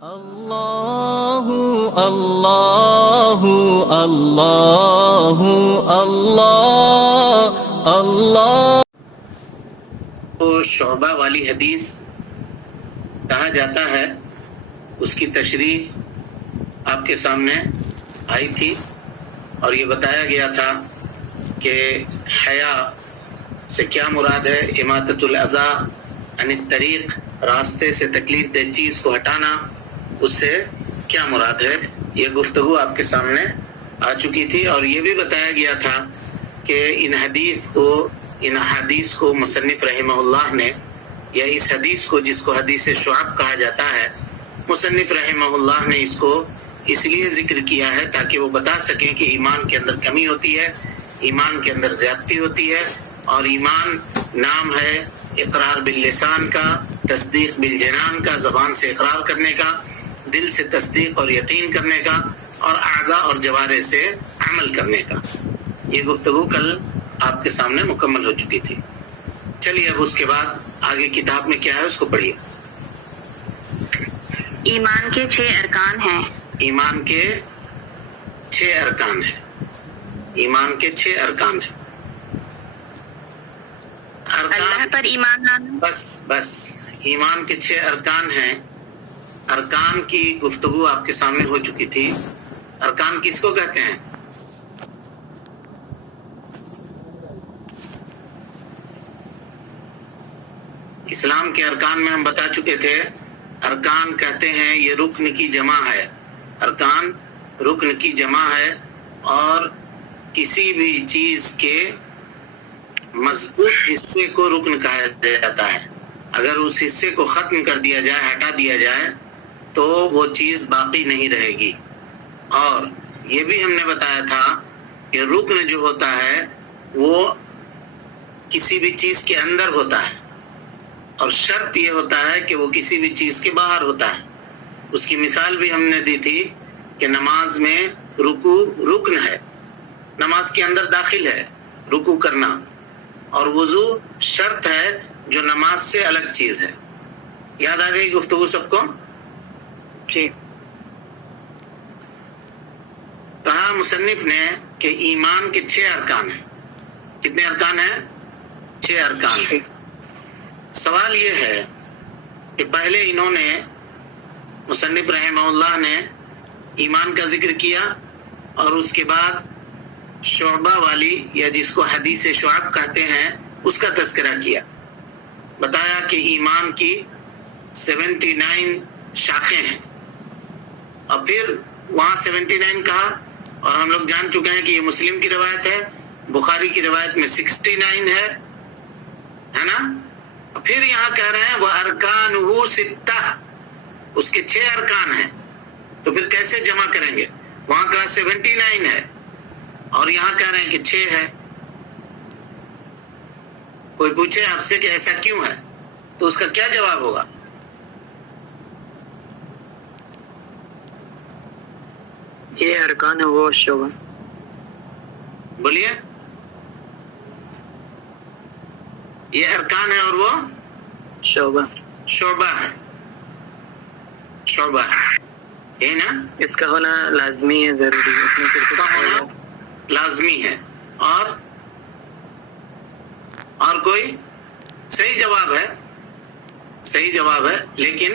اللہ اللہ اللہ اللہ اللہ کو شعبہ والی حدیث کہا جاتا ہے، اس کی تشریح آپ کے سامنے آئی تھی اور یہ بتایا گیا تھا کہ حیا سے کیا مراد ہے، اماطۃ الاذی عن الطریق، راستے سے تکلیف دہ چیز کو ہٹانا، اس سے کیا مراد ہے، یہ گفتگو آپ کے سامنے آ چکی تھی۔ اور یہ بھی بتایا گیا تھا کہ ان حدیث کو مصنف رحمہ اللہ نے، یا اس حدیث کو جس کو حدیث شعب کہا جاتا ہے، مصنف رحمہ اللہ نے اس کو اس لیے ذکر کیا ہے تاکہ وہ بتا سکیں کہ ایمان کے اندر کمی ہوتی ہے، ایمان کے اندر زیادتی ہوتی ہے، اور ایمان نام ہے اقرار باللسان کا، تصدیق بالجنان کا، زبان سے اقرار کرنے کا، دل سے تصدیق اور یقین کرنے کا، اور اعضاء اور جوارح سے عمل کرنے کا۔ یہ گفتگو کل آپ کے سامنے مکمل ہو چکی تھی۔ چلیے اب اس کے بعد آگے کتاب میں کیا ہے اس کو پڑھیے۔ ایمان کے 6 ارکان ہیں۔ ایمان کے 6 ارکان ہیں۔ ایمان کے 6 ارکان ہیں۔ اللہ پر ایمان لانا۔ بس ایمان کے 6 ارکان ہیں۔ ارکان کی گفتگو آپ کے سامنے ہو چکی تھی۔ ارکان کس کو کہتے ہیں؟ اسلام کے ارکان میں ہم بتا چکے تھے، ارکان کہتے ہیں یہ رکن کی جمع ہے۔ ارکان رکن کی جمع ہے، اور کسی بھی چیز کے مضبوط حصے کو رکن کہا جاتا ہے۔ اگر اس حصے کو ختم کر دیا جائے، ہٹا دیا جائے، تو وہ چیز باقی نہیں رہے گی۔ اور یہ بھی ہم نے بتایا تھا کہ رکن جو ہوتا ہے وہ کسی بھی چیز کے اندر ہوتا ہے، اور شرط یہ ہوتا ہے کہ وہ کسی بھی چیز کے باہر ہوتا ہے۔ اس کی مثال بھی ہم نے دی تھی کہ نماز میں رکوع رکن ہے، نماز کے اندر داخل ہے رکوع کرنا، اور وضو شرط ہے جو نماز سے الگ چیز ہے۔ یاد آ گئی گفتگو سب کو؟ جی۔ کہا مصنف نے کہ ایمان کے 6 ارکان ہیں۔ کتنے ارکان ہیں؟ 6 ارکان ہیں۔ سوال یہ ہے کہ پہلے انہوں نے، مصنف رحمہ اللہ نے ایمان کا ذکر کیا، اور اس کے بعد شعبہ والی، یا جس کو حدیث شعب کہتے ہیں، اس کا تذکرہ کیا۔ بتایا کہ ایمان کی 79 شاخیں ہیں، اور پھر وہاں 79 کہا، اور ہم لوگ جان چکے ہیں کہ یہ مسلم کی روایت ہے، بخاری کی روایت میں 69 ہے نا؟ پھر یہاں کہہ رہے ہیں وَأَرْكَانُهُ 6، اس کے 6 ارکان ہیں، تو پھر کیسے جمع کریں گے؟ وہاں کہا 79 ہے، اور یہاں کہہ رہے ہیں کہ 6 ہے۔ کوئی پوچھے آپ سے کہ ایسا کیوں ہے، تو اس کا کیا جواب ہوگا؟ یہ ارکان ہے، وہ شعبہ۔ بولیے۔ یہ ارکان ہے اور وہ شعبہ ہے، شعبہ ہے، یہی نا؟ اس کا ہونا لازمی ہے، ضروری ہے، اس میں اس کا ہونا لازمی ہے۔ اور کوئی صحیح جواب ہے، لیکن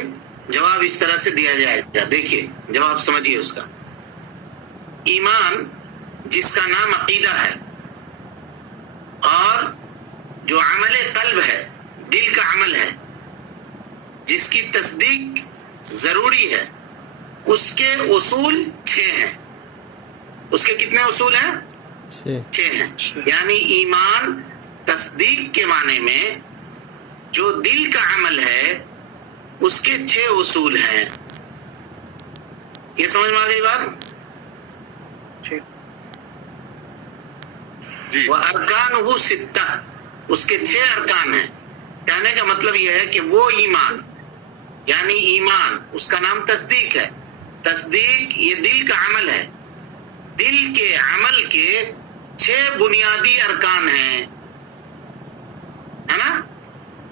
جواب اس طرح سے دیا جائے گا۔ دیکھیے جواب سمجھیے اس کا۔ ایمان جس کا نام عقیدہ ہے، اور جو عمل قلب ہے، دل کا عمل ہے، جس کی تصدیق ضروری ہے، اس کے اصول 6 ہیں۔ اس کے کتنے اصول ہیں؟ 6 ہیں۔ یعنی ایمان تصدیق کے معنی میں جو دل کا عمل ہے، اس کے 6 اصول ہیں۔ یہ سمجھ میں آ گئی بات؟ وَأَرْكَانُهُ 6، اس کے 6 ارکان ہیں۔ کہنے کا مطلب یہ ہے کہ وہ ایمان، یعنی ایمان، اس کا نام تصدیق ہے۔ تصدیق یہ دل کا عمل ہے، دل کے عمل کے 6 بنیادی ارکان ہیں، ہے نا؟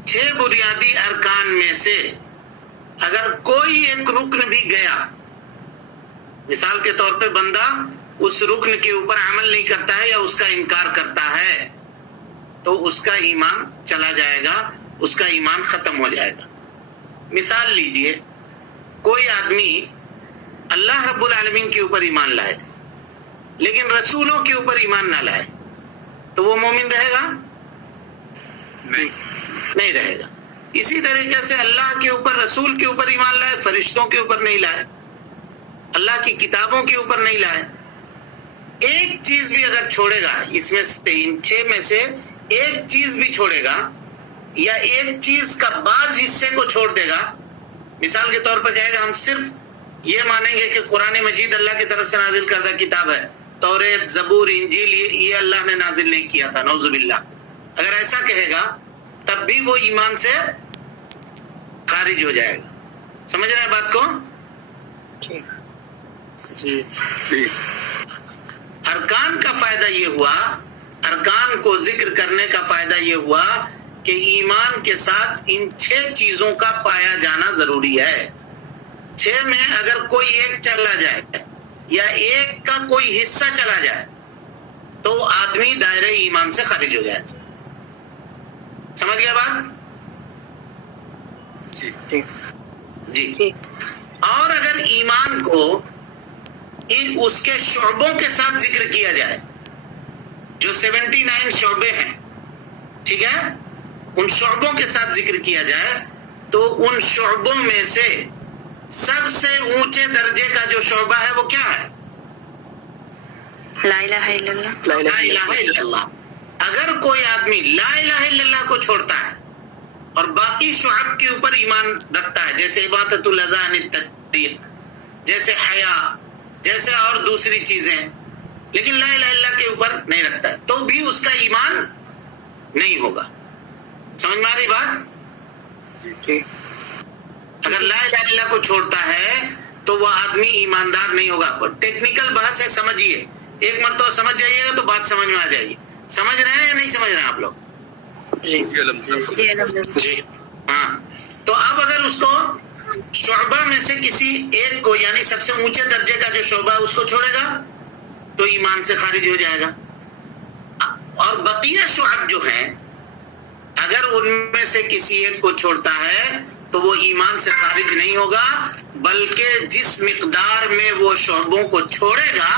6 بنیادی ارکان میں سے اگر کوئی ایک رکن بھی گیا، مثال کے طور پہ بندہ اس رکن کے اوپر عمل نہیں کرتا ہے یا اس کا انکار کرتا ہے، تو اس کا ایمان چلا جائے گا، اس کا ایمان ختم ہو جائے گا۔ مثال لیجئے، کوئی آدمی اللہ رب العالمین کے اوپر ایمان لائے لیکن رسولوں کے اوپر ایمان نہ لائے، تو وہ مومن رہے گا؟ نہیں رہے گا۔ اسی طریقے سے اللہ کے اوپر، رسول کے اوپر ایمان لائے، فرشتوں کے اوپر نہیں لائے، اللہ کی کتابوں کے اوپر نہیں لائے، ایک چیز بھی اگر چھوڑے گا، اس میں سے ان 6 میں سے ایک چیز بھی چھوڑے گا یا ایک چیز کا بعض حصے کو چھوڑ دے گا، مثال کے طور پر کہے گا ہم صرف یہ مانیں گے کہ قرآن مجید اللہ کی طرف سے نازل کردہ کتاب ہے، توریت، زبور، انجیل یہ اللہ نے نازل نہیں کیا تھا، نعوذ باللہ، اگر ایسا کہے گا تب بھی وہ ایمان سے خارج ہو جائے گا۔ سمجھ رہے ہیں بات کو؟ جی ارکان کا فائدہ یہ ہوا، ارکان کو ذکر کرنے کا فائدہ یہ ہوا کہ ایمان کے ساتھ ان 6 چیزوں کا پایا جانا ضروری ہے۔ 6 میں اگر کوئی ایک چلا جائے یا ایک کا کوئی حصہ چلا جائے تو آدمی دائرہ ایمان سے خارج ہو جائے۔ سمجھ گیا بات؟ جی۔ اور اگر ایمان کو اس کے شعبوں کے ساتھ ذکر کیا جائے، جو 79 شعبے ہیں، ٹھیک ہے، ان شعبوں کے ساتھ ذکر کیا جائے تو ان شعبوں میں سے سب سے اونچے درجے کا جو شعبہ ہے وہ کیا ہے؟ لا الہ الا اللہ۔ لا الہ الا اللہ۔ اگر کوئی آدمی لا الہ الا اللہ کو چھوڑتا ہے اور باقی شعب کے اوپر ایمان رکھتا ہے، جیسے عبادت الاذان التطبیق، جیسے حیا، جیسے اور دوسری چیزیں، لیکن لا الہ الا اللہ کے اوپر نہیں رکھتا ہے، تو بھی اس کا ایمان نہیں ہوگا۔ سمجھ میں آ رہی بات؟ اگر لا الہ الا اللہ کو چھوڑتا ہے تو وہ آدمی ایماندار نہیں ہوگا۔ ٹیکنیکل بحث ہے، سمجھیے، ایک مرتبہ سمجھ جائیے گا تو بات سمجھ میں آ جائے گی۔ سمجھ رہے ہیں یا نہیں سمجھ رہے ہیں آپ لوگ؟ جی ہاں۔ تو اب اگر اس کو شعبہ میں سے کسی ایک کو، یعنی سب سے اونچے درجے کا جو شعبہ ہے اس کو چھوڑے گا تو ایمان سے خارج ہو جائے گا۔ اور بقیہ شعب جو ہیں اگر ان میں سے کسی ایک کو چھوڑتا ہے تو وہ ایمان سے خارج نہیں ہوگا، بلکہ جس مقدار میں وہ شعبوں کو چھوڑے گا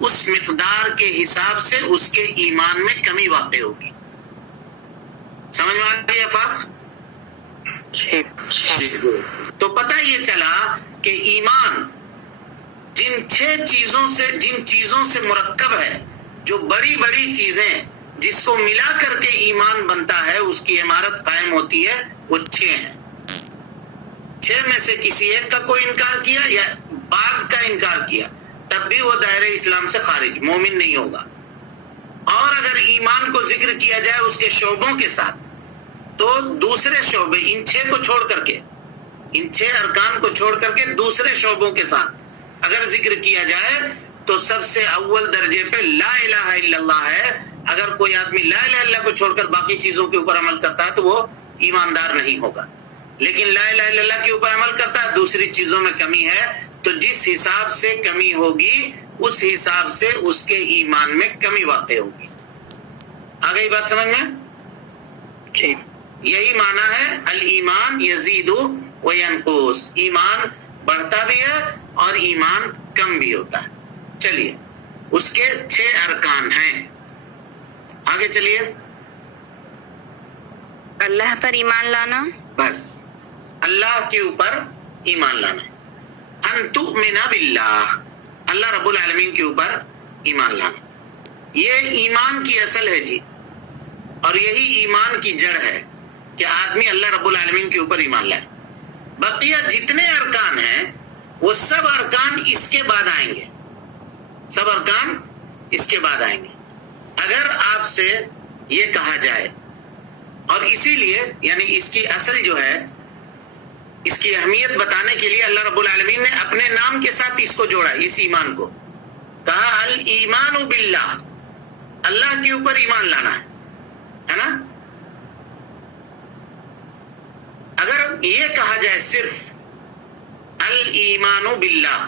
اس مقدار کے حساب سے اس کے ایمان میں کمی واقع ہوگی۔ سمجھ میں آ گیا فرق؟ تو پتہ یہ چلا کہ ایمان جن 6 چیزوں سے مرکب ہے، جو بڑی بڑی چیزیں جس کو ملا کر کے ایمان بنتا ہے، اس کی عمارت قائم ہوتی ہے، وہ 6 ہیں۔ 6 میں سے کسی ایک کا کوئی انکار کیا یا بعض کا انکار کیا تب بھی وہ دائرہ اسلام سے خارج، مومن نہیں ہوگا۔ اور اگر ایمان کو ذکر کیا جائے اس کے شعبوں کے ساتھ تو دوسرے شعبے، ان 6 کو چھوڑ کر کے، ان 6 ارکان کو چھوڑ کر کے دوسرے شعبوں کے ساتھ اگر ذکر کیا جائے تو سب سے اول درجے پہ لا الہ الا اللہ ہے۔ اگر کوئی آدمی لا الہ الا اللہ کو چھوڑ کر باقی چیزوں کے اوپر عمل کرتا ہے تو وہ ایماندار نہیں ہوگا، لیکن لا الہ الا اللہ کے اوپر عمل کرتا ہے، دوسری چیزوں میں کمی ہے، تو جس حساب سے کمی ہوگی اس حساب سے اس کے ایمان میں کمی واقع ہوگی۔ آ گئی بات سمجھ میں؟ یہی معنی ہے الایمان یزید و ینقص، ایمان بڑھتا بھی ہے اور ایمان کم بھی ہوتا ہے۔ چلیے، اس کے 6 ارکان ہیں، آگے چلیے۔ اللہ پر ایمان لانا، بس اللہ کے اوپر ایمان لانا، ان تؤمن باللہ، اللہ رب العالمین کے اوپر ایمان لانا، یہ ایمان کی اصل ہے جی، اور یہی ایمان کی جڑ ہے کہ آدمی اللہ رب العالمین کے اوپر ایمان لائے۔ بقیہ جتنے ارکان ہیں وہ سب ارکان اس کے بعد آئیں گے، سب ارکان اس کے بعد آئیں گے۔ اگر آپ سے یہ کہا جائے، اور اسی لیے یعنی اس کی اصل جو ہے، اس کی اہمیت بتانے کے لیے اللہ رب العالمین نے اپنے نام کے ساتھ اس کو جوڑا، اس ایمان کو کہا الایمان باللہ، اللہ کے اوپر ایمان لانا ہے نا۔ اگر یہ کہا جائے صرف الایمان باللہ،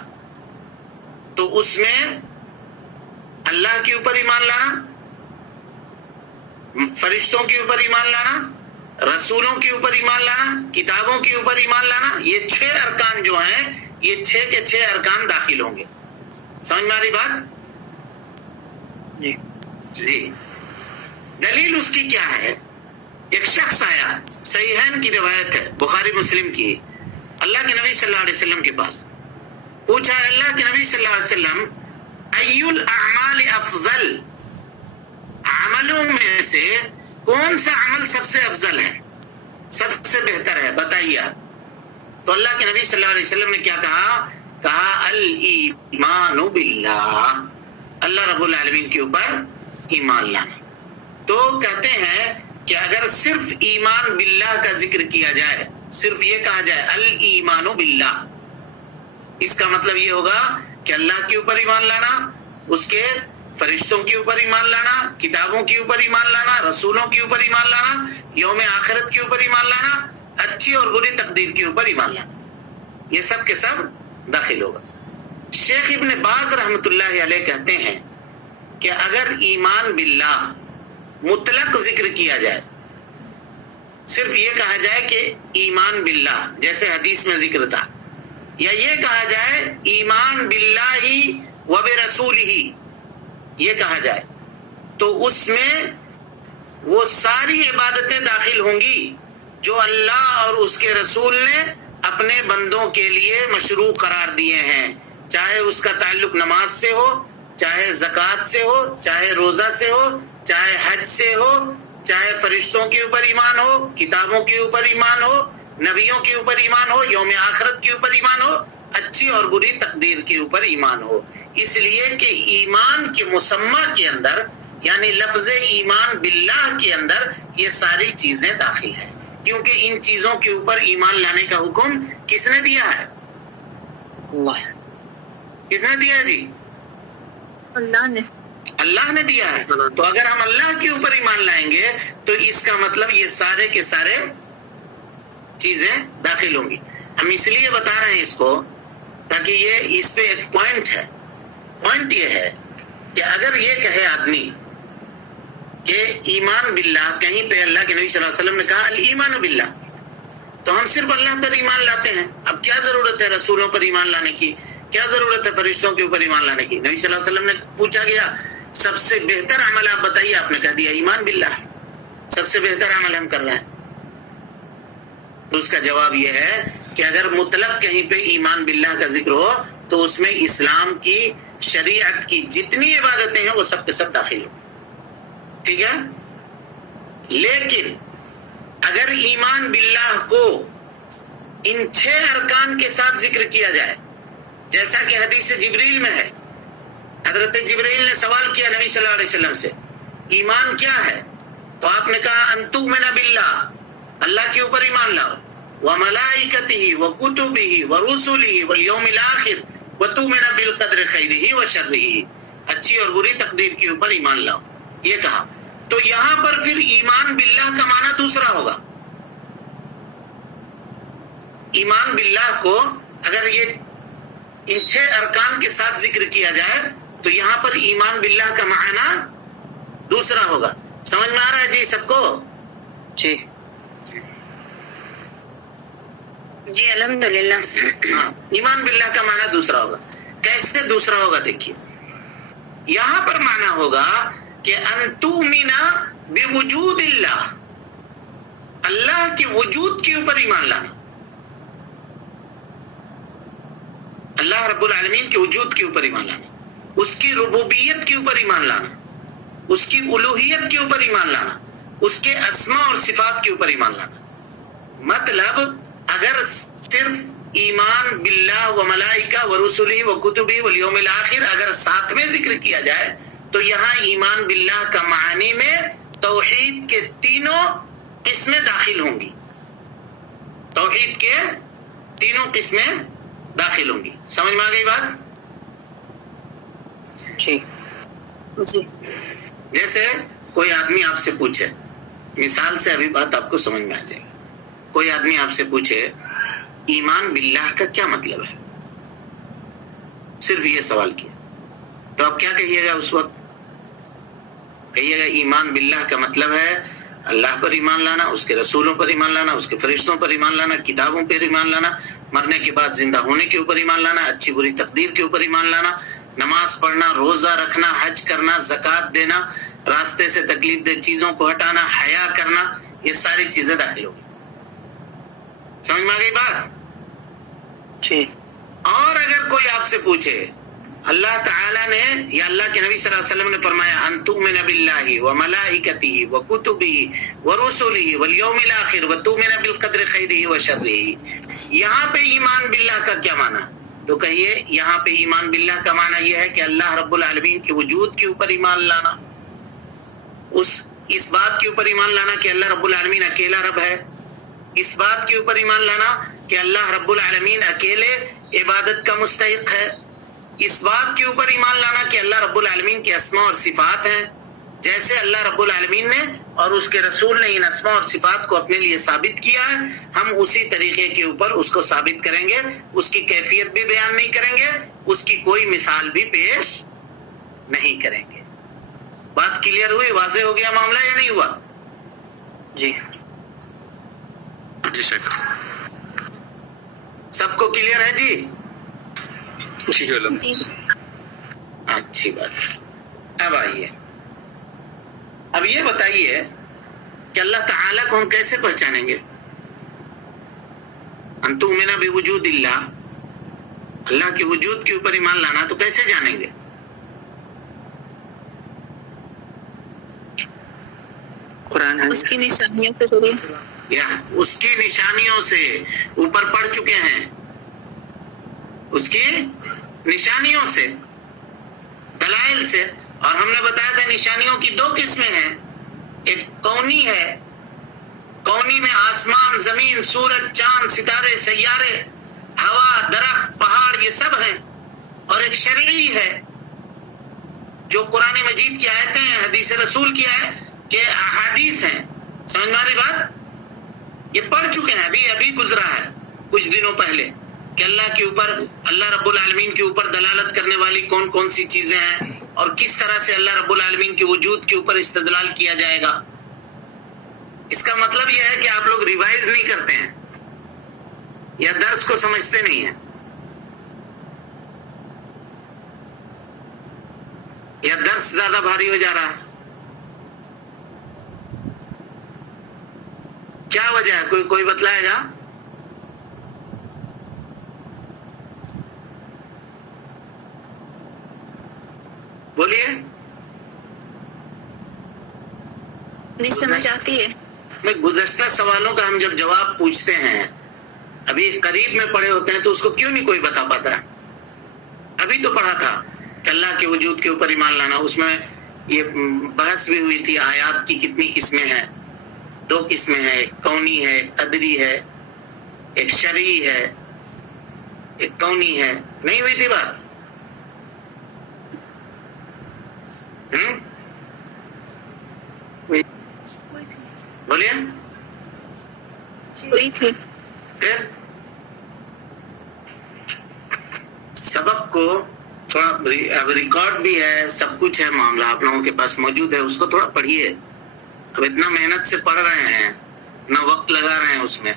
تو اس میں اللہ کے اوپر ایمان لانا، فرشتوں کے اوپر ایمان لانا، رسولوں کے اوپر ایمان لانا، کتابوں کے اوپر ایمان لانا، یہ 6 ارکان جو ہیں یہ 6 کے 6 ارکان داخل ہوں گے. سمجھ میں آ رہی بات؟ جی. جی. دلیل اس کی کیا ہے؟ ایک شخص آیا، صحیحین کی روایت ہے، بخاری مسلم کی، اللہ کے نبی صلی اللہ علیہ وسلم کے پاس پوچھا، اللہ کے نبی صلی اللہ علیہ وسلم ای الاعمال افضل، عملوں میں سے کون سا عمل سب سے افضل ہے، سب سے بہتر ہے، بتائیے. تو اللہ کے نبی صلی اللہ علیہ وسلم نے کیا کہا الایمان باللہ، اللہ رب العالمین کے اوپر ایمان لانا. تو کہتے ہیں کہ اگر صرف ایمان باللہ کا ذکر کیا جائے، صرف یہ کہا جائے الایمان باللہ، اس کا مطلب یہ ہوگا کہ اللہ کے اوپر ایمان لانا، اس کے فرشتوں کے اوپر ایمان لانا، کتابوں کے اوپر ایمان لانا، رسولوں کے اوپر ایمان لانا، یوم آخرت کے اوپر ایمان لانا، اچھی اور بری تقدیر کے اوپر ایمان لانا، یہ سب کے سب داخل ہوگا. شیخ ابن باز رحمۃ اللہ علیہ کہتے ہیں کہ اگر ایمان باللہ مطلق ذکر کیا جائے، صرف یہ کہا جائے کہ ایمان باللہ جیسے حدیث میں ذکر تھا، یا یہ کہا جائے ایمان باللہ و برسولہ، یہ کہا جائے، تو اس میں وہ ساری عبادتیں داخل ہوں گی جو اللہ اور اس کے رسول نے اپنے بندوں کے لیے مشروع قرار دیے ہیں، چاہے اس کا تعلق نماز سے ہو، چاہے زکوٰۃ سے ہو، چاہے روزہ سے ہو، چاہے حج سے ہو، چاہے فرشتوں کے اوپر ایمان ہو، کتابوں کے اوپر ایمان ہو، نبیوں کے اوپر ایمان ہو، یوم آخرت کے اوپر ایمان ہو، اچھی اور بری تقدیر کے اوپر ایمان ہو. اس لیے کہ ایمان کے مسمى کے اندر، یعنی لفظ ایمان باللہ کے اندر یہ ساری چیزیں داخل ہیں، کیونکہ ان چیزوں کے اوپر ایمان لانے کا حکم کس نے دیا ہے؟ اللہ. کس نے دیا ہے جی؟ اللہ نے. اللہ نے دیا ہے. تو اگر ہم اللہ کے اوپر ایمان لائیں گے تو اس کا مطلب یہ سارے کے سارے چیزیں داخل ہوں گی. ہم اس لیے بتا رہے ہیں اس کو تاکہ یہ اس پہ ایک پوائنٹ ہے. پوائنٹ یہ ہے کہ اگر یہ کہے آدمی کہ ایمان باللہ، کہیں پہ اللہ کے نبی صلی اللہ علیہ وسلم نے کہا الایمان باللہ، تو ہم صرف اللہ پر ایمان لاتے ہیں، اب کیا ضرورت ہے رسولوں پر ایمان لانے کی، کیا ضرورت ہے فرشتوں کے اوپر ایمان لانے کی؟ نبی صلی اللہ علیہ وسلم نے پوچھا گیا سب سے بہتر عمل آپ بتائیے، آپ نے کہہ دیا ایمان باللہ، سب سے بہتر عمل ہم کر رہے ہیں. تو اس کا جواب یہ ہے کہ اگر مطلق کہیں پہ ایمان باللہ کا ذکر ہو تو اس میں اسلام کی شریعت کی جتنی عبادتیں ہیں وہ سب کے سب داخل ہو. ٹھیک ہے؟ لیکن اگر ایمان باللہ کو ان 6 ارکان کے ساتھ ذکر کیا جائے، جیسا کہ حدیث جبریل میں ہے، حضرت جبریل نے سوال کیا نبی صلی اللہ علیہ وسلم سے ایمان کیا ہے، تو آپ نے کہا ان تؤمن باللہ، اللہ کے اوپر ایمان لاؤ، وملائکتہ وکتبہ ورسلہ والیوم الآخر وتؤمن بالقدر خیرہ وشرہ، اچھی اور بری تقدیر کے اوپر ایمان لاؤ، یہ کہا. تو یہاں پر پھر ایمان باللہ کا معنی دوسرا ہوگا. ایمان باللہ کو اگر یہ ان 6 ارکان کے ساتھ ذکر کیا جائے تو یہاں پر ایمان باللہ کا معنی دوسرا ہوگا. سمجھ میں آ رہا ہے جی سب کو؟ جی. جی الحمدللہ. ہاں، ایمان باللہ کا معنی دوسرا ہوگا. کیسے دوسرا ہوگا؟ دیکھیے یہاں پر معنی ہوگا کہ ان تؤمن بوجود اللہ، اللہ کے وجود کے اوپر ایمان لانا، اللہ رب العالمین کے وجود کے اوپر ایمان لانا، اس کی ربوبیت کے اوپر ایمان لانا، اس کی الوہیت کے اوپر ایمان لانا، اس کے اسماء اور صفات کے اوپر ایمان لانا. مطلب اگر صرف ایمان باللہ و ملائکہ و رسلہ و کتبہ والیوم الآخر اگر ساتھ میں ذکر کیا جائے تو یہاں ایمان باللہ کا معنی میں توحید کے تینوں قسمیں داخل ہوں گی. توحید کے تینوں قسمیں داخل ہوں گی. سمجھ میں آ گئی بات؟ جی. جی. جیسے کوئی آدمی آپ سے پوچھے، مثال سے ابھی بات آپ کو سمجھ میں آ جائے گی. کوئی آدمی آپ سے پوچھے ایمان باللہ کا کیا مطلب ہے؟ صرف یہ سوال کیا تو آپ کیا کہیے گا اس وقت؟ کہیے گا ایمان باللہ کا مطلب ہے اللہ پر ایمان لانا، اس کے رسولوں پر ایمان لانا، اس کے فرشتوں پر ایمان لانا، کتابوں پر ایمان لانا، مرنے کے بعد زندہ ہونے کے اوپر ایمان لانا، اچھی بری تقدیر کے اوپر ایمان لانا، نماز پڑھنا، روزہ رکھنا، حج کرنا، زکوٰۃ دینا، راستے سے تکلیف دہ چیزوں کو ہٹانا، حیا کرنا، یہ ساری چیزیں داخل ہوگی۔ سمجھ میں آ گئی بات؟ جی۔ اور اگر کوئی آپ سے پوچھے اللہ تعالیٰ نے یا اللہ کے نبی صلی اللہ علیہ وسلم نے فرمایا ان تؤمن باللہ وملائکتہ وکتبہ ورسلہ والیوم الآخر وتؤمن بالقدر خیرہ وشرہ، یہاں پہ ایمان باللہ کا کیا معنی؟ تو کہیے یہاں پہ ایمان باللہ کا معنی یہ ہے کہ اللہ رب العالمین کے وجود کے اوپر ایمان لانا، اس بات کے اوپر ایمان لانا کہ اللہ رب العالمین اکیلا رب ہے، اس بات کے اوپر ایمان لانا کہ اللہ رب العالمین اکیلے عبادت کا مستحق ہے، اس بات کے اوپر ایمان لانا کہ اللہ رب العالمین کے اسماء اور صفات ہیں، جیسے اللہ رب العالمین نے اور اس کے رسول نے ان اسماء اور صفات کو اپنے لیے ثابت کیا ہے، ہم اسی طریقے کے اوپر اس کو ثابت کریں گے، اس کی کیفیت بھی بیان نہیں کریں گے، اس کی کوئی مثال بھی پیش نہیں کریں گے۔ بات کلیئر ہوئی؟ واضح ہو گیا معاملہ یا نہیں ہوا؟ جی جی شیخ، سب کو کلیئر ہے جی؟ ٹھیک ہے الحمد جی اچھی بات۔ اب آئیے، اب یہ بتائیے کہ اللہ تعالیٰ کو ہم کیسے پہچانیں گے؟ ان تؤمن بوجود اللہ، اللہ کے وجود کے اوپر ایمان لانا، تو کیسے جانیں گے؟ قرآن اس کی نشانیوں کے ذریعے، یا اس کی نشانیوں سے اوپر پڑھ چکے ہیں، اس کی نشانیوں سے، دلائل سے، اور ہم نے بتایا تھا نشانیوں کی دو قسمیں ہیں، ایک قونی ہے، قونی میں آسمان، زمین، سورج، چاند، ستارے، سیارے، ہوا، درخت، پہاڑ، یہ سب ہیں، اور ایک شرعی ہے جو قرآن مجید کی آیتیں ہیں، حدیث رسول کی ہے کہ احادیث ہیں۔ سمجھ میں آ رہی بات؟ یہ پڑھ چکے ہیں، ابھی گزرا ہے کچھ دنوں پہلے کہ اللہ کے اوپر، اللہ رب العالمین کے اوپر دلالت کرنے والی کون کون سی چیزیں ہیں، اور کس طرح سے اللہ رب العالمین کے وجود کے اوپر استدلال کیا جائے گا۔ اس کا مطلب یہ ہے کہ آپ لوگ ریوائز نہیں کرتے ہیں یا درس کو سمجھتے نہیں ہیں، یا درس زیادہ بھاری ہو جا رہا ہے؟ کیا وجہ ہے؟ کوئی بتلائے گا؟ بولیے۔ نہیں سمجھ آتی ہے۔ میں گزشتہ سوالوں کا ہم جب جواب پوچھتے ہیں، ابھی قریب میں پڑھے ہوتے ہیں، تو اس کو کیوں نہیں کوئی بتا پاتا؟ ابھی تو پڑھا تھا کہ اللہ کے وجود کے اوپر ایمان لانا، اس میں یہ بحث بھی ہوئی تھی آیات کی کتنی قسمیں ہیں، دو قسمیں ہیں، ایک کونی ہے، ایک قدری ہے، ایک شرعی ہے، ایک کونی ہے، نہیں ہوئی تھی بات؟ بولیے۔ ہوئی تھی۔ پھر سبق کو تھوڑا، اب ریکارڈ بھی ہے، سب کچھ ہے، معاملہ آپ لوگوں کے پاس موجود ہے، اس کو تھوڑا پڑھیے۔ اب اتنا محنت سے پڑھ رہے ہیں، اتنا وقت لگا رہے ہیں اس میں،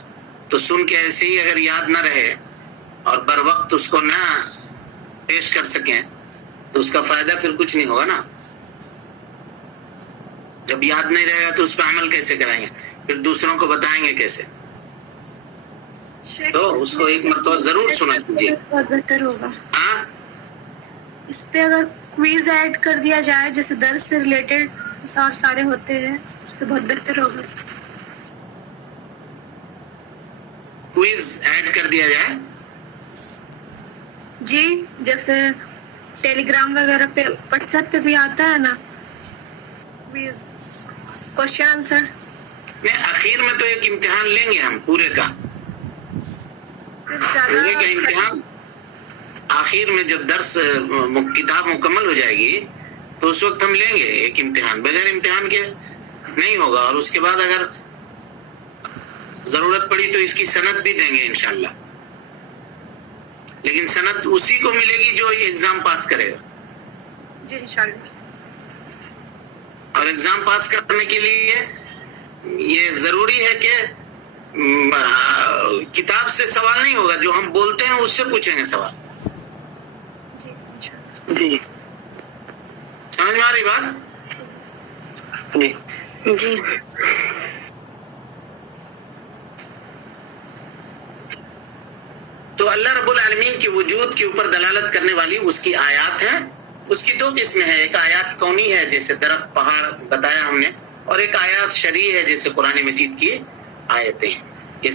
تو سن کے ایسے ہی اگر یاد نہ رہے اور بر وقت اس کو نہ پیش کر سکیں تو اس کا فائدہ پھر کچھ نہیں ہوگا نا۔ جب یاد نہیں رہے گا تو اس پہ عمل کیسے کرائیں گے؟ پھر دوسروں کو بتائیں گے کیسے؟ تو اس کو ایک مرتبہ ضرور سنا دیجیے۔ بہت بہتر ہوگا ہاں، اس پہ اگر کوئز ایڈ کر دیا جائے، جیسے درس سے ریلیٹڈ اور سارے ہوتے ہیں، اس سے بہت بہتر ہوگا۔ کوئز ایڈ کر دیا جائے؟ جی، جیسے ٹیلی گرام وغیرہ پہ، واٹس ایپ پہ بھی آتا ہے نا کوئز، کوشچن آنسر۔ نہیں، آخر میں تو ایک امتحان لیں گے ہم پورے کا، پورے کا امتحان آخر میں جب درس کتاب مکمل ہو جائے گی تو اس وقت ہم لیں گے ایک امتحان، بغیر امتحان کے نہیں ہوگا، اور اس کے بعد اگر ضرورت پڑی تو اس کی سند بھی دیں گے انشاءاللہ۔ لیکن سند اسی کو ملے گی جو ایگزام پاس کرے گا. جی انشاءاللہ. اور ایگزام پاس کرنے کے لیے یہ ضروری ہے کہ کتاب سے سوال نہیں ہوگا، جو ہم بولتے ہیں اس سے پوچھیں گے سوال. جی انشاءاللہ. جی سمجھ میں آ رہی بات؟ جی جی. تو اللہ رب العالمین کے وجود کے اوپر دلالت کرنے والی اس کی آیات ہیں. اس کی دو قسمیں ہیں، ایک آیات کونی ہے جیسے درخت پہاڑ بتایا ہم نے، اور ایک آیات شرعی ہے جیسے قرآن مجید کی آیتیں. یہ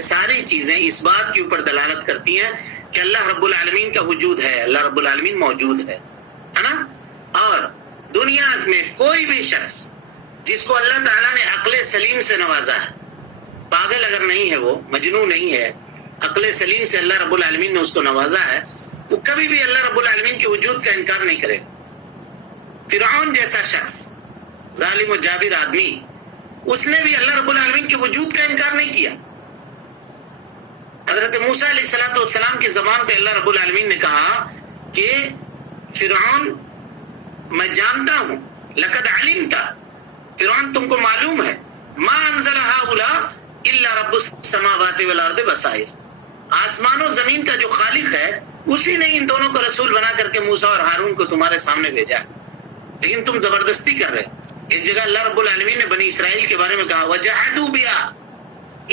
ساری چیزیں اس بات کے اوپر دلالت کرتی ہیں کہ اللہ رب العالمین کا وجود ہے، اللہ رب العالمین موجود ہے نا. اور دنیا میں کوئی بھی شخص جس کو اللہ تعالیٰ نے عقل سلیم سے نوازا ہے، پاگل اگر نہیں ہے، وہ مجنون نہیں ہے، عقل سلیم سے اللہ رب العالمین نے اس کو نوازا ہے، وہ کبھی بھی اللہ رب العالمین کے وجود کا انکار نہیں کرے گا. فرعون جیسا شخص، ظالم و جابر آدمی، اس نے بھی اللہ رب العالمین کے وجود کا انکار نہیں کیا. حضرت موسیٰ علیہ السلام کی زبان پہ اللہ رب العالمین نے کہا کہ فرعون میں جانتا ہوں، لقد علمت، فرعون تم کو معلوم ہے، ما انزل هؤلاء الا رب السماوات والارض بصائر، آسمان و زمین کا جو خالق ہے اسی نے ان دونوں کو رسول بنا کر کے موسیٰ اور ہارون کو تمہارے سامنے بھیجا، لیکن تم زبردستی کر رہے. ایک جگہ اللہ رب العالمین نے بنی اسرائیل کے بارے میں کہا وَجَحَدُوا بِهَا،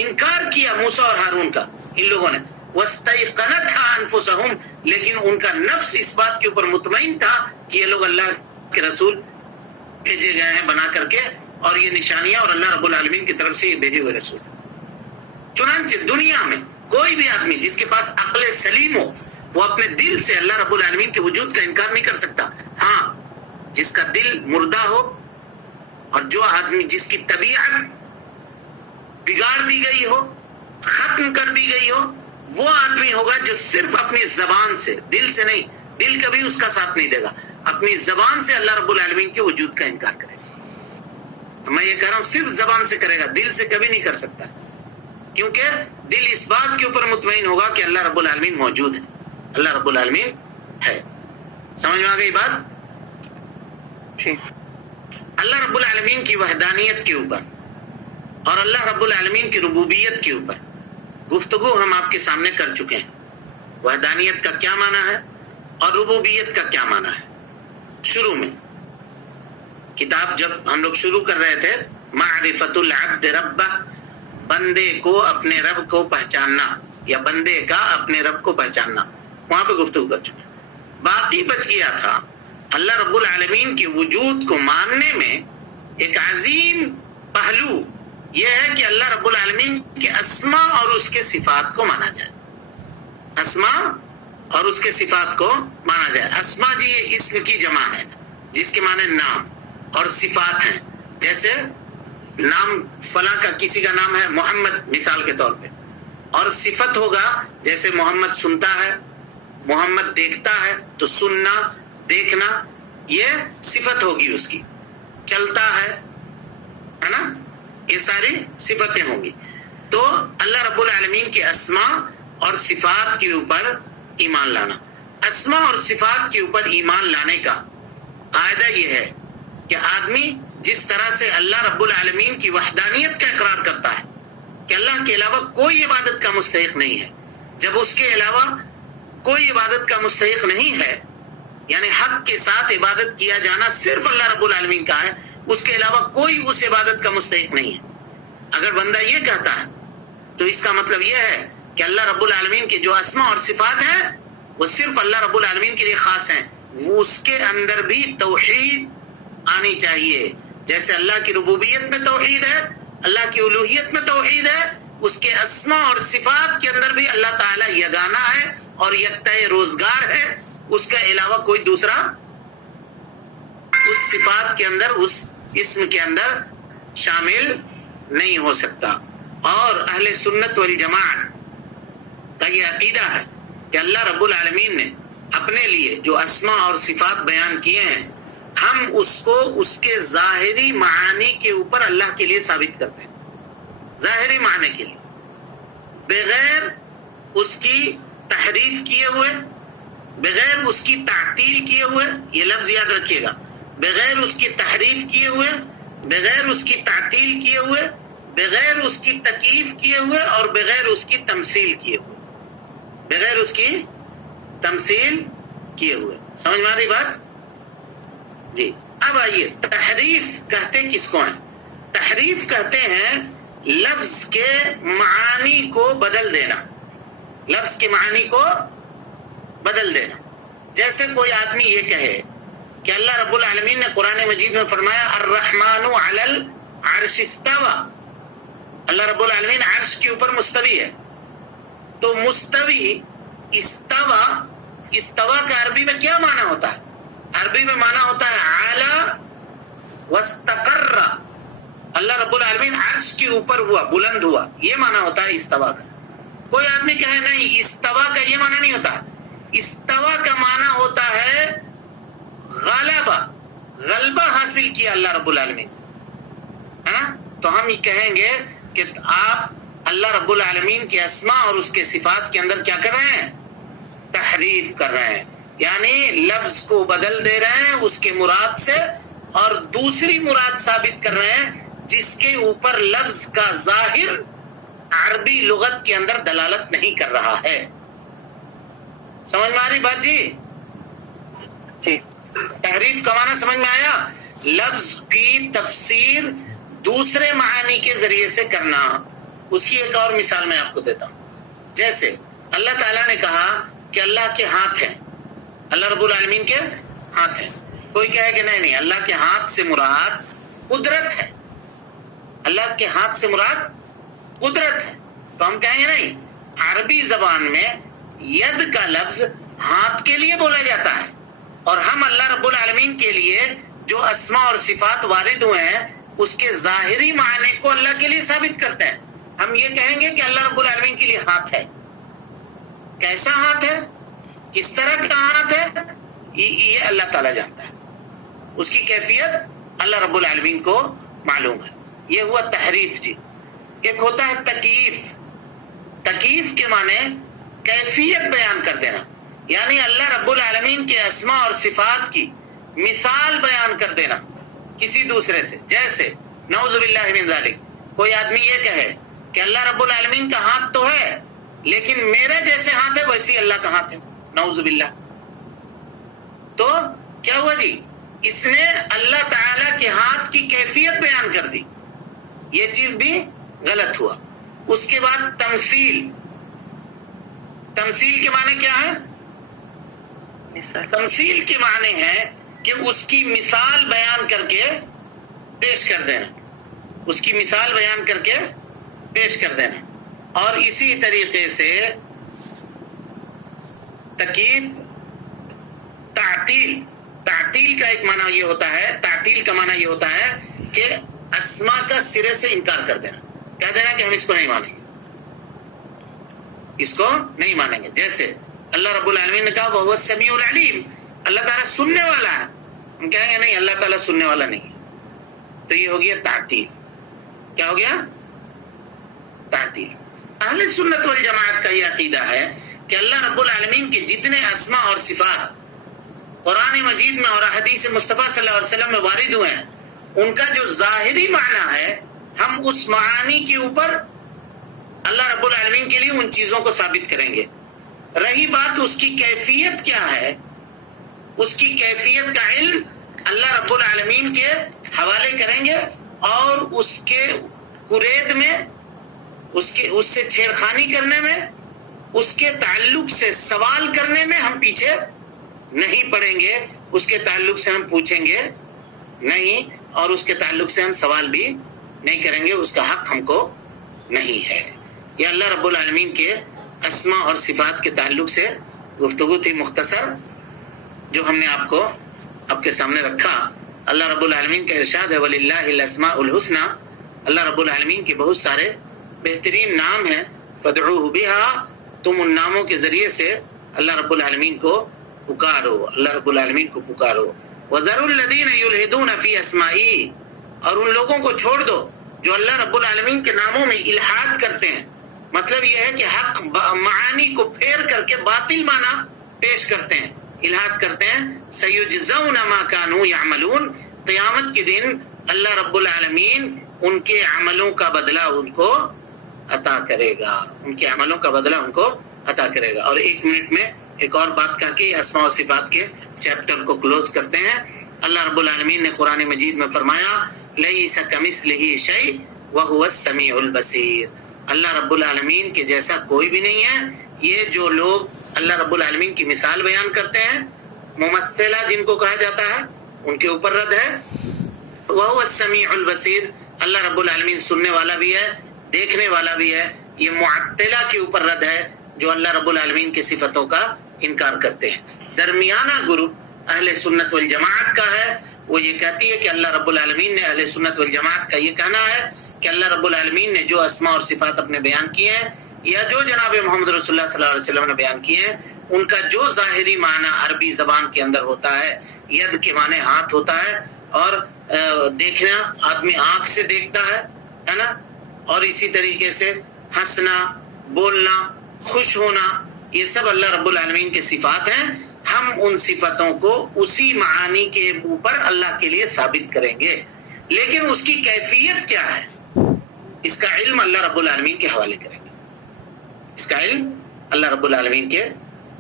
انکار کیا موسیٰ اور ہارون کا ان لوگوں نے، وَاسْتَيْقَنَتْهَا أَنفُسَهُمْ، لیکن ان کا نفس اس بات کے اوپر مطمئن تھا کہ یہ لوگ اللہ کے رسول بھیجے گئے ہیں بنا کر کے، اور یہ نشانیاں اور اللہ رب العالمین کی طرف سے یہ بھیجے ہوئے رسول. چنانچہ دنیا میں کوئی بھی آدمی جس کے پاس عقل سلیم ہو، وہ اپنے دل سے اللہ رب العالمین کے وجود کا انکار نہیں کر سکتا. ہاں، جس کا دل مردہ ہو اور جو آدمی جس کی طبیعت بگاڑ دی گئی ہو، ختم کر دی گئی ہو، وہ آدمی ہوگا جو صرف اپنی زبان سے، دل سے نہیں، دل کبھی اس کا ساتھ نہیں دے گا، اپنی زبان سے اللہ رب العالمین کے وجود کا انکار کرے گا. میں یہ کہہ رہا ہوں صرف زبان سے کرے گا، دل سے کبھی نہیں کر سکتا، کیونکہ دل اس بات کے اوپر مطمئن ہوگا کہ اللہ رب العالمین موجود ہے، اللہ رب العالمین ہے. سمجھ میں آ گئی بات؟ اللہ رب العالمین کی وحدانیت کے اوپر اور اللہ رب العالمین کی ربوبیت کے اوپر گفتگو ہم آپ کے سامنے کر چکے ہیں. وحدانیت کا کیا معنی ہے اور ربوبیت کا کیا معنی ہے. شروع میں کتاب جب ہم لوگ شروع کر رہے تھے، معرفت العبد ربہ، بندے کو اپنے رب کو پہچاننا، یا بندے کا اپنے رب کو پہچاننا، وہاں پہ گفتگو کر چکے. باقی بچ گیا تھا اللہ رب العالمین کے وجود کو ماننے میں ایک عظیم پہلو یہ ہے کہ اللہ رب العالمین کے اسماء اور اس کے صفات کو مانا جائے. اسماء اور اس کے صفات کو مانا جائے. اسماء جی یہ اسم کی جمع ہے جس کے معنی نام، اور صفات ہیں جیسے نام فلاں کا، کسی کا نام ہے محمد مثال کے طور پہ، اور صفت ہوگا جیسے محمد سنتا ہے، محمد دیکھتا ہے، تو سننا دیکھنا یہ صفت ہوگی اس کی. چلتا ہے نا، یہ ساری صفتیں ہوں گی. تو اللہ رب العالمین کے اسماء اور صفات کے اوپر ایمان لانا. اسماء اور صفات کے اوپر ایمان لانے کا قاعدہ یہ ہے کہ آدمی جس طرح سے اللہ رب العالمین کی وحدانیت کا اقرار کرتا ہے کہ اللہ کے علاوہ کوئی عبادت کا مستحق نہیں ہے، جب اس کے علاوہ کوئی عبادت کا مستحق نہیں ہے، یعنی حق کے ساتھ عبادت کیا جانا صرف اللہ رب العالمین کا ہے، اس کے علاوہ کوئی اس عبادت کا مستحق نہیں ہے. اگر بندہ یہ کہتا ہے تو اس کا مطلب یہ ہے کہ اللہ رب العالمین کے جو اسماء اور صفات ہیں وہ صرف اللہ رب العالمین کے لیے خاص ہیں. وہ اس کے اندر بھی توحید آنی چاہیے. جیسے اللہ کی ربوبیت میں توحید ہے، اللہ کی الوہیت میں توحید ہے، اس کے اسماء اور صفات کے اندر بھی اللہ تعالی یگانہ ہے اور یکتا روزگار ہے، اس کے علاوہ کوئی دوسرا اس صفات کے اندر، اس اسم کے اندر شامل نہیں ہو سکتا. اور اہل سنت والجماعت کا یہ عقیدہ ہے کہ اللہ رب العالمین نے اپنے لیے جو اسماء اور صفات بیان کیے ہیں، ہم اس کو اس کے ظاہری معانی کے اوپر اللہ کے لیے ثابت کرتے ہیں، ظاہری معنی کے لیے، بغیر اس کی تحریف کیے ہوئے، بغیر اس کی تعطیل کیے ہوئے، یہ لفظ یاد رکھیے گا، بغیر اس کی تحریف کیے ہوئے، بغیر اس کی تعطیل کیے ہوئے، بغیر اس کی تکییف کیے ہوئے، اور بغیر اس کی تمثیل کیے ہوئے، بغیر اس کی تمثیل کیے ہوئے. سمجھ میں آ رہی بات؟ جی. اب آئیے، تحریف کہتے کس کو ہیں؟ تحریف کہتے ہیں لفظ کے معانی کو بدل دینا، لفظ کے معنی کو بدل دینا. جیسے کوئی آدمی یہ کہے کہ اللہ رب العالمین نے قرآن مجید میں فرمایا الرحمن علی العرش استوى، اللہ رب العالمین عرش کے اوپر مستوی ہے. تو مستوی، استوى، استوى کا عربی میں کیا معنی ہوتا ہے؟ عربی میں معنی ہوتا ہے اعلی واستقر، اللہ رب العالمین عرش کے اوپر ہوا، بلند ہوا، یہ معنی ہوتا ہے استوى کا. کوئی آدمی کہے نہیں استوى کا یہ معنی نہیں ہوتا، استوى کا معنی ہوتا ہے غلبہ، غلبہ حاصل کیا اللہ رب العالمین. تو ہم یہ کہیں گے کہ آپ اللہ رب العالمین کے اسماء اور اس کے صفات کے اندر کیا کر رہے ہیں؟ تحریف کر رہے ہیں، یعنی لفظ کو بدل دے رہے ہیں اس کے مراد سے، اور دوسری مراد ثابت کر رہے ہیں جس کے اوپر لفظ کا ظاہر عربی لغت کے اندر دلالت نہیں کر رہا ہے. سمجھ میں آ رہی بات جی؟ جی. تحریف کا معنی سمجھ میں آیا؟ لفظ کی تفسیر دوسرے معانی کے ذریعے سے کرنا. اس کی ایک اور مثال میں آپ کو دیتا ہوں. جیسے اللہ تعالیٰ نے کہا کہ اللہ کے ہاتھ ہیں، اللہ رب العالمین کے ہاتھ ہیں. کوئی کہے کہ نہیں اللہ کے ہاتھ سے مراد قدرت ہے، اللہ کے ہاتھ سے مراد قدرت ہے. تو ہم کہیں گے نہیں، عربی زبان میں ید کا لفظ ہاتھ کے لیے بولا جاتا ہے، اور ہم اللہ رب العالمین کے لیے جو اسماء اور صفات وارد ہوئے ہیں اس کے ظاہری معنی کو اللہ کے لیے ثابت کرتے ہیں. ہم یہ کہیں گے کہ اللہ رب العالمین کے لیے ہاتھ ہے. کیسا ہاتھ ہے، کس طرح کا ہاتھ ہے، یہ اللہ تعالیٰ جانتا ہے، اس کی کیفیت اللہ رب العالمین کو معلوم ہے. یہ ہوا تحریف جی. ایک ہوتا ہے تکییف. تکییف کے معنی کیفیت بیان کر دینا، یعنی اللہ رب العالمین کے اسماء اور صفات کی مثال بیان کر دینا کسی دوسرے سے. جیسے نعوذ باللہ من ذالک، کوئی آدمی یہ کہے کہ اللہ رب العالمین کا ہاتھ تو ہے لیکن میرے جیسے ہاتھ ہے ویسی اللہ کا ہاتھ ہے، نعوذ باللہ. تو کیا ہوا جی؟ اس نے اللہ تعالی کے ہاتھ کی کیفیت بیان کر دی، یہ چیز بھی غلط ہوا. اس کے بعد تمثیل. تمثیل کے معنی کیا ہے؟ تمثیل کے معنی ہے کہ اس کی مثال بیان کر کے پیش کر دینا، اس کی مثال بیان کر کے پیش کر دینا. اور اسی طریقے سے تکییف، تعطیل. تعطیل کا ایک معنی یہ ہوتا ہے، تعطیل کا معنی یہ ہوتا ہے کہ اسماء کا سرے سے انکار کر دینا، کہہ دینا کہ ہم اس کو نہیں مانیں گے، اس کو نہیں مانیں گے. جیسے اللہ رب العالمین نے کہا وَهُوَ السَّمِيعُ الْعَلِيمُ، اللہ تعالیٰ سننے والا ہے، ہم کہیں گے نہیں اللہ تعالیٰ سننے والا نہیں ہے. تو یہ ہو گیا تعطیل. کیا ہو گیا؟ تعطیل. اہل سنت والجماعت کا یہ عقیدہ ہے کہ اللہ رب العالمین کے جتنے اسماء اور صفات قرآن مجید میں اور حدیث مصطفیٰ صلی اللہ علیہ وسلم میں وارد ہوئے ہیں، ان کا جو ظاہری معنی ہے ہم اس معانی کے اوپر اللہ رب العالمین کے لیے ان چیزوں کو ثابت کریں گے. رہی بات اس کی کیفیت کیا ہے، اس کی کیفیت کا علم اللہ رب العالمین کے حوالے کریں گے، اور اس کے قرید میں، اس سے چھیڑخانی کرنے میں، اس کے تعلق سے سوال کرنے میں ہم پیچھے نہیں پڑیں گے. اس کے تعلق سے ہم پوچھیں گے نہیں، اور اس کے تعلق سے ہم سوال بھی نہیں کریں گے، اس کا حق ہم کو نہیں ہے. یہ اللہ رب العالمین کے اسماء اور صفات کے تعلق سے گفتگو تھی مختصر، جو ہم نے آپ کے سامنے رکھا. اللہ رب العالمین کا ارشاد ہے وَلِلَّهِ الْأَسْمَاءُ الْحُسْنَى، اللہ رب العالمین کے بہت سارے بہترین نام ہیں. فَادْعُوهُ بِهَا، تم ان ناموں کے ذریعے سے اللہ رب العالمین کو پکارو، اللہ رب العالمین کو پکارو. وَذَرُوا الَّذِينَ يُلْحِدُونَ فِي أَسْمَائِهِ، اور ان لوگوں کو چھوڑ دو جو اللہ رب العالمین کے ناموں میں الحاد کرتے ہیں. مطلب یہ ہے کہ حق معانی کو پھیر کر کے باطل معنی پیش کرتے ہیں، الہاد کرتے ہیں. سیجزون ما کانوا یعملون، قیامت کے دن اللہ رب العالمین ان کے عملوں کا بدلہ ان کو عطا کرے گا، ان کے عملوں کا بدلہ ان کو عطا کرے گا. اور 1 منٹ میں ایک اور بات کہا کہ اسماء و صفات کے چیپٹر کو کلوز کرتے ہیں. اللہ رب العالمین نے قرآن مجید میں فرمایا لیس کمثلہ شیء وہو السمیع البصیر، اللہ رب العالمین کے جیسا کوئی بھی نہیں ہے. یہ جو لوگ اللہ رب العالمین کی مثال بیان کرتے ہیں، ممثلہ جن کو کہا جاتا ہے، ان کے اوپر رد ہے. وہو السمیع البصیر، اللہ رب العالمین سننے والا بھی ہے، دیکھنے والا بھی ہے. یہ معطلہ کے اوپر رد ہے جو اللہ رب العالمین کی صفتوں کا انکار کرتے ہیں. درمیانہ گروپ اہل سنت والجماعت کا ہے، وہ یہ کہتی ہے کہ اللہ رب العالمین نے، اہل سنت والجماعت کا یہ کہنا ہے کہ اللہ رب العالمین نے جو اسماء اور صفات اپنے بیان کیے ہیں، یا جو جناب محمد رسول اللہ صلی اللہ علیہ وسلم نے بیان کیے ہیں، ان کا جو ظاہری معنی عربی زبان کے اندر ہوتا ہے، ید کے معنی ہاتھ ہوتا ہے، اور دیکھنا آدمی آنکھ سے دیکھتا ہے نا، اور اسی طریقے سے ہنسنا، بولنا، خوش ہونا، یہ سب اللہ رب العالمین کے صفات ہیں. ہم ان صفتوں کو اسی معانی کے اوپر اللہ کے لیے ثابت کریں گے، لیکن اس کی کیفیت کیا ہے اس کا علم اللہ رب العالمین کے حوالے کریں گے. اس کا علم اللہ رب العالمین کے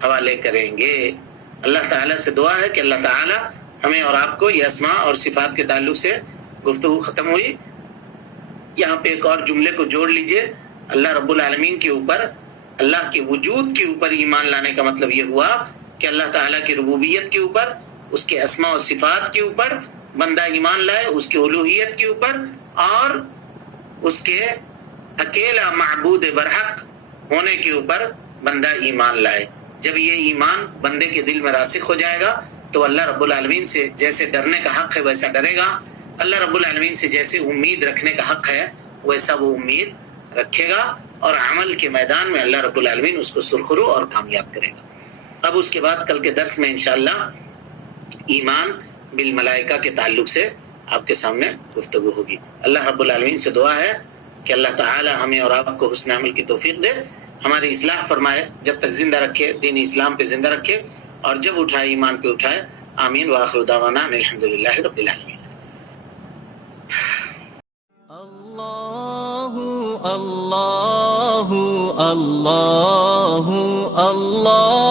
حوالے کریں گے. اللہ تعالیٰ سے دعا ہے کہ اللہ تعالیٰ ہمیں اور آپ کو یہ اسماء اور صفات کے تعلق سے گفتگو ختم ہوئی. یہاں پہ ایک اور جملے کو جوڑ لیجئے. اللہ رب العالمین کے اوپر، اللہ کے وجود کے اوپر ایمان لانے کا مطلب یہ ہوا کہ اللہ تعالیٰ کی ربوبیت کے اوپر، اس کے اسماء و صفات کے اوپر بندہ ایمان لائے، اس کے الوہیت کے اوپر، اور اس کے اکیلا معبود برحق ہونے کے اوپر بندہ ایمان لائے. جب یہ ایمان بندے کے دل میں راسخ ہو جائے گا تو اللہ رب العالمین سے جیسے ڈرنے کا حق ہے ویسا ڈرے گا، اللہ رب العالمین سے جیسے امید رکھنے کا حق ہے ویسا وہ امید رکھے گا، اور عمل کے میدان میں اللہ رب العالمین اس کو سرخرو اور کامیاب کرے گا. اب اس کے بعد کل کے درس میں انشاءاللہ ایمان بالملائکہ کے تعلق سے آپ کے سامنے گفتگو ہوگی. اللہ رب العالمین سے دعا ہے کہ اللہ تعالی ہمیں اور آپ کو حسن عمل کی توفیق دے، ہماری اصلاح فرمائے، جب تک زندہ رکھے، دین اسلام پہ زندہ رکھے، اور جب اٹھائے ایمان پہ اٹھائے. آمین. وآخر دعوانا الحمدللہ رب العالمین. اللہ اللہ اللہ اللہ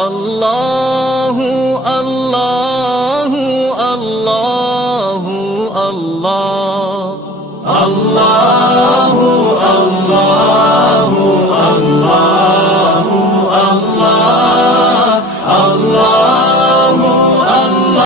اللہ اللہ